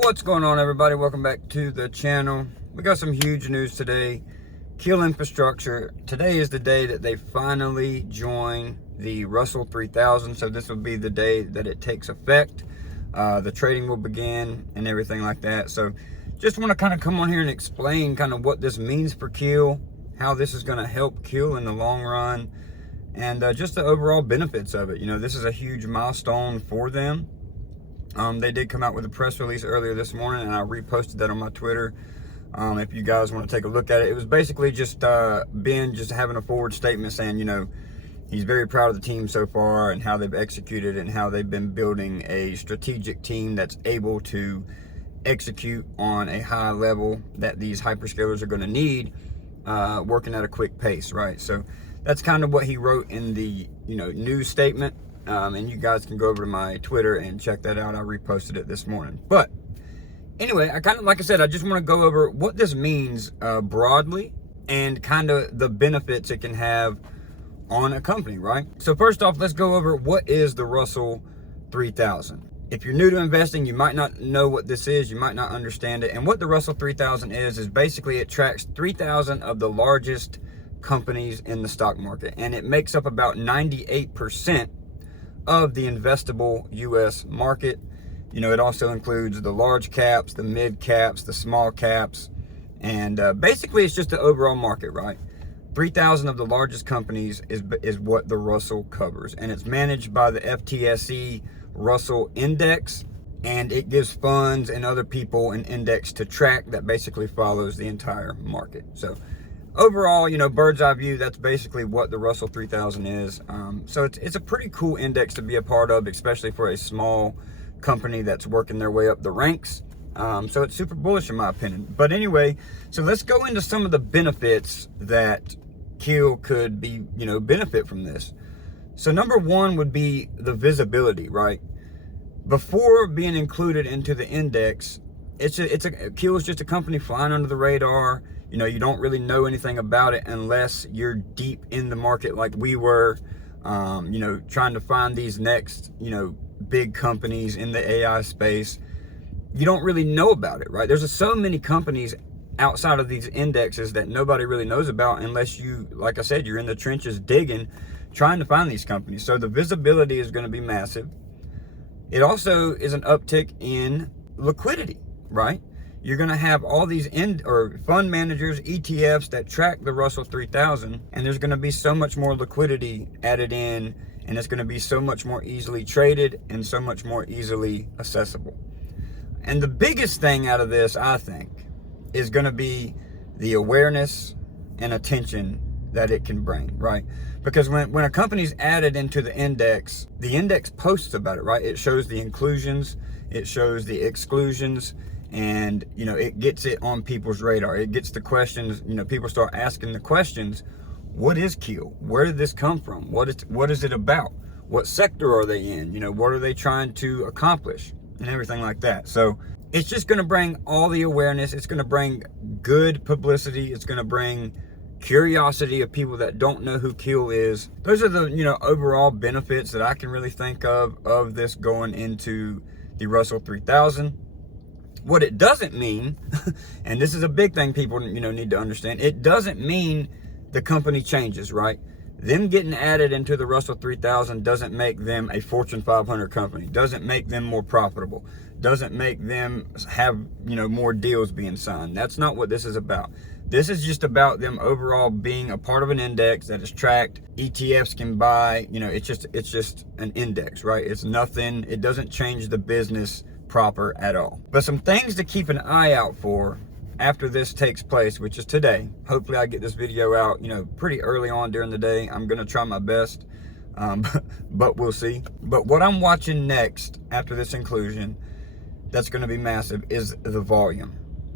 What's going on, everybody? Welcome back to the channel. We got some huge news today. Keel Infrastructure, today is the day that they finally join the Russell 3000. So this will be the day that it takes effect. The trading will begin and everything like that. So just want to kind of come on here and explain kind of what this means for Keel, how this is going to help Keel in the long run, and just the overall benefits of it. You know, this is a huge milestone for them. They did come out with a press release earlier this morning, and I reposted that on my Twitter. If you guys want to take a look at it, it was basically just Ben just having a forward statement saying, you know, he's very proud of the team so far and how they've executed and how they've been building a strategic team that's able to execute on a high level that these hyperscalers are going to need, working at a quick pace, right? So that's kind of what he wrote in the, news statement. And you guys can go over to my Twitter and check that out. I reposted it this morning. But anyway, like I said, I just want to go over what this means broadly and kind of the benefits it can have on a company, right? So first off, let's go over what is the Russell 3000. If you're new to investing, you might not know what this is. You might not understand it. And what the Russell 3000 is basically it tracks 3,000 of the largest companies in the stock market. And it makes up about 98% of the investable U.S. market. You know, it also includes the large caps, the mid caps, the small caps, and basically it's just the overall market, right? 3,000 of the largest companies is what the Russell covers, and it's managed by the FTSE Russell Index, and it gives funds and other people an index to track that basically follows the entire market. So overall, bird's eye view, that's basically what the Russell 3000 is. So it's a pretty cool index to be a part of, especially for a small company that's working their way up the ranks. So it's super bullish in my opinion. But anyway, so let's go into some of the benefits that Keel could be, benefit from this. So number one would be the visibility, right? Before being included into the index, Keel is just a company flying under the radar. You don't really know anything about it unless you're deep in the market like we were, trying to find these next, big companies in the AI space. You don't really know about it, right? There's so many companies outside of these indexes that nobody really knows about unless you, like I said, you're in the trenches digging, trying to find these companies. So the visibility is going to be massive. It also is an uptick in liquidity, right? You're going to have all these fund managers, ETFs that track the Russell 3000, and there's going to be so much more liquidity added in, and it's going to be so much more easily traded and so much more easily accessible. And the biggest thing out of this, I think, is going to be the awareness and attention that it can bring, right? Because when a company's added into the index posts about it, right? It shows the inclusions, it shows the exclusions, and it gets it on people's radar. It gets the questions, people start asking the questions. What is Keel? Where did this come from? What is it about? What sector are they in? What are they trying to accomplish and everything like that? So it's just going to bring all the awareness. It's going to bring good publicity. It's going to bring curiosity of people that don't know who Keel is. Those are the overall benefits that I can really think of this going into the Russell 3000. What it doesn't mean, and this is a big thing people need to understand, it doesn't mean the company changes, right? Them getting added into the Russell 3000 doesn't make them a Fortune 500 company, doesn't make them more profitable, doesn't make them have more deals being signed. That's not what this is about. This is just about them overall being a part of an index that is tracked. ETFs can buy, it's just an index, right? It's nothing, it doesn't change the business proper at all. But some things to keep an eye out for after this takes place, which is today. Hopefully I get this video out, pretty early on during the day. I'm going to try my best, but we'll see. But what I'm watching next after this inclusion, that's going to be massive, is the volume.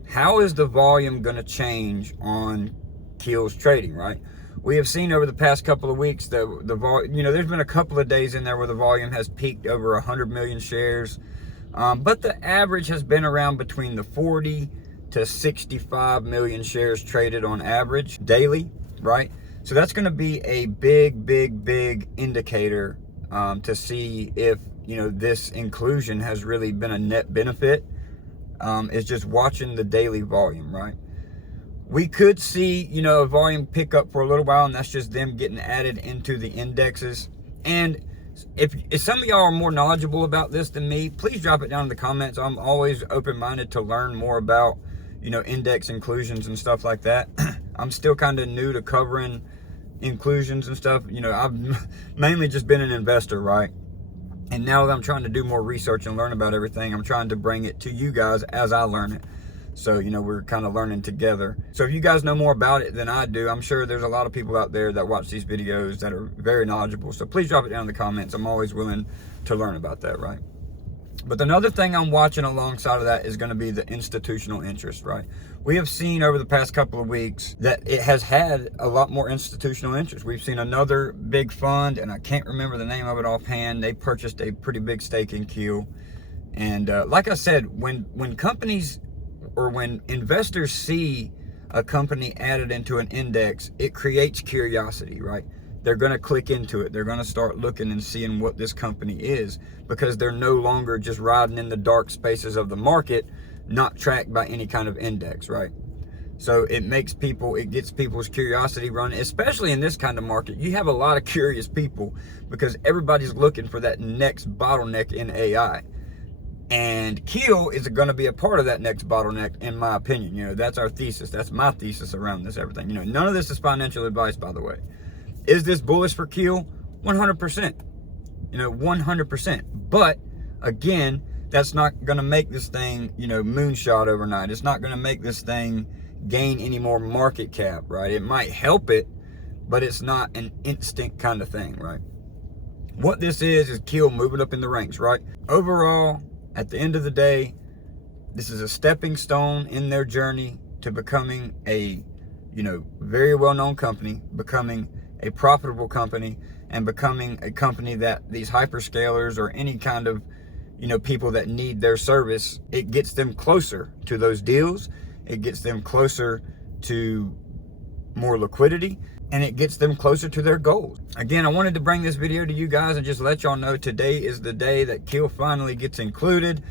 How is the volume going to change on Keel's trading, right? We have seen over the past couple of weeks the volume, there's been a couple of days in there where the volume has peaked over 100 million shares. But the average has been around between the 40 to 65 million shares traded on average daily, right? So that's going to be a big indicator to see if, this inclusion has really been a net benefit is just watching the daily volume, right? We could see, a volume pick up for a little while, and that's just them getting added into the indexes. And if some of y'all are more knowledgeable about this than me, please drop it down in the comments. I'm always open-minded to learn more about, index inclusions and stuff like that. I'm still kind of new to covering inclusions and stuff. I've mainly just been an investor, right? And now that I'm trying to do more research and learn about everything, I'm trying to bring it to you guys as I learn it. So, we're kind of learning together. So if you guys know more about it than I do, I'm sure there's a lot of people out there that watch these videos that are very knowledgeable. So please drop it down in the comments. I'm always willing to learn about that, right? But another thing I'm watching alongside of that is going to be the institutional interest, right? We have seen over the past couple of weeks that it has had a lot more institutional interest. We've seen another big fund, and I can't remember the name of it offhand. They purchased a pretty big stake in Keel. And like I said, when companies or when investors see a company added into an index, it creates curiosity, right? They're going to click into it. They're going to start looking and seeing what this company is, because they're no longer just riding in the dark spaces of the market, not tracked by any kind of index, right? So it gets people's curiosity running, especially in this kind of market. You have a lot of curious people because everybody's looking for that next bottleneck in AI. And Keel is going to be a part of that next bottleneck, in my opinion. That's our thesis. That's my thesis around this everything. None of this is financial advice, by the way. Is this bullish for Keel? 100%. 100%. But again, that's not going to make this thing, moonshot overnight. It's not going to make this thing gain any more market cap, right? It might help it, but it's not an instant kind of thing, right? What this is Keel moving up in the ranks, right? Overall, at the end of the day, this is a stepping stone in their journey to becoming a, very well-known company, becoming a profitable company, and becoming a company that these hyperscalers or any kind of, people that need their service, it gets them closer to those deals. It gets them closer to more liquidity, and it gets them closer to their goals. Again, I wanted to bring this video to you guys and just let y'all know today is the day that Keel finally gets included.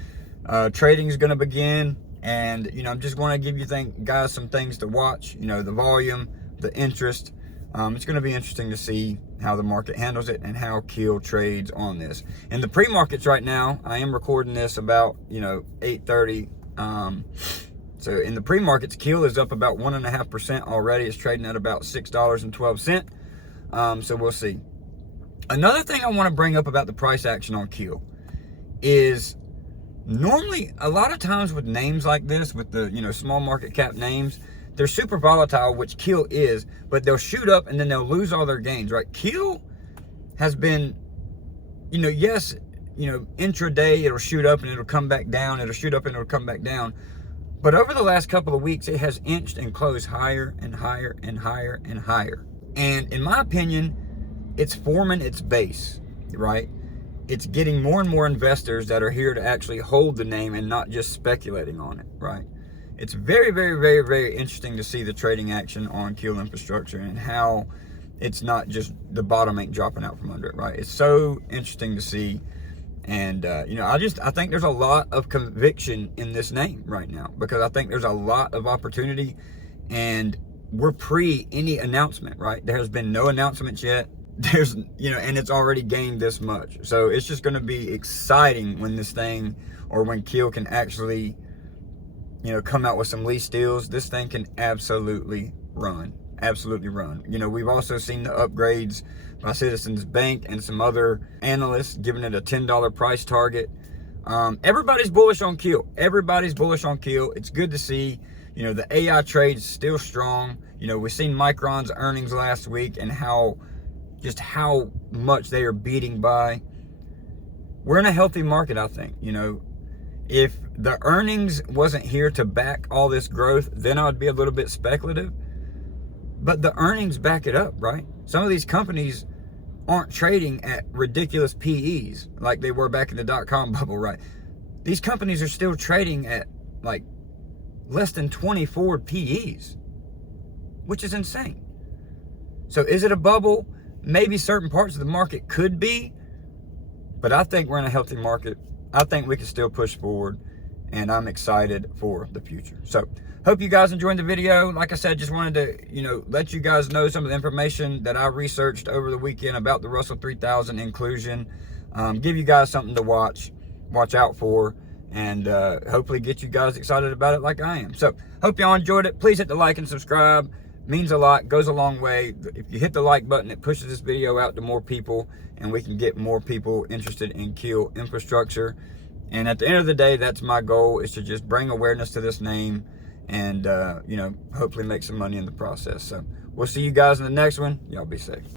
Trading is going to begin, and I'm just going to give you guys some things to watch. The volume, the interest. It's going to be interesting to see how the market handles it and how Keel trades on this. In the pre-markets right now, I am recording this about 8:30. So in the pre-markets, Keel is up about 1.5% already. It's trading at about $6.12. So we'll see. Another thing I want to bring up about the price action on Keel is normally a lot of times with names like this, with the small market cap names, they're super volatile, which Keel is, but they'll shoot up and then they'll lose all their gains, right? Keel has been, yes, intraday it'll shoot up and it'll come back down. It'll shoot up and it'll come back down. But over the last couple of weeks, it has inched and closed higher and higher and higher and higher. And in my opinion, it's forming its base, right? It's getting more and more investors that are here to actually hold the name and not just speculating on it, right? It's very, very, very, very interesting to see the trading action on Keel Infrastructure and how it's not just the bottom ain't dropping out from under it, right? It's so interesting to see. And, I think there's a lot of conviction in this name right now, because I think there's a lot of opportunity, and we're pre any announcement, right? There has been no announcements yet. There's, and it's already gained this much. So it's just going to be exciting when this thing, or when Keel can actually, come out with some lease deals. This thing can absolutely run. Absolutely run. We've also seen the upgrades by Citizens Bank and some other analysts giving it a $10 price target. Everybody's bullish on Keel. Everybody's bullish on Keel. It's good to see. The AI trade is still strong. We've seen Micron's earnings last week and how much they are beating by. We're in a healthy market, I think. If the earnings wasn't here to back all this growth, then I would be a little bit speculative. But the earnings back it up, right? Some of these companies aren't trading at ridiculous PEs like they were back in the dot-com bubble, right? These companies are still trading at like less than 20 forward PEs, which is insane. So is it a bubble? Maybe certain parts of the market could be, but I think we're in a healthy market. I think we can still push forward, and I'm excited for the future. So hope you guys enjoyed the video. Like I said, just wanted to, let you guys know some of the information that I researched over the weekend about the Russell 3000 inclusion. Give you guys something to watch out for, and hopefully get you guys excited about it like I am. So hope y'all enjoyed it. Please hit the like and subscribe. Means a lot, goes a long way. If you hit the like button, it pushes this video out to more people, and we can get more people interested in Keel infrastructure. And at the end of the day, that's my goal, is to just bring awareness to this name and hopefully make some money in the process. So we'll see you guys in the next one. Y'all be safe.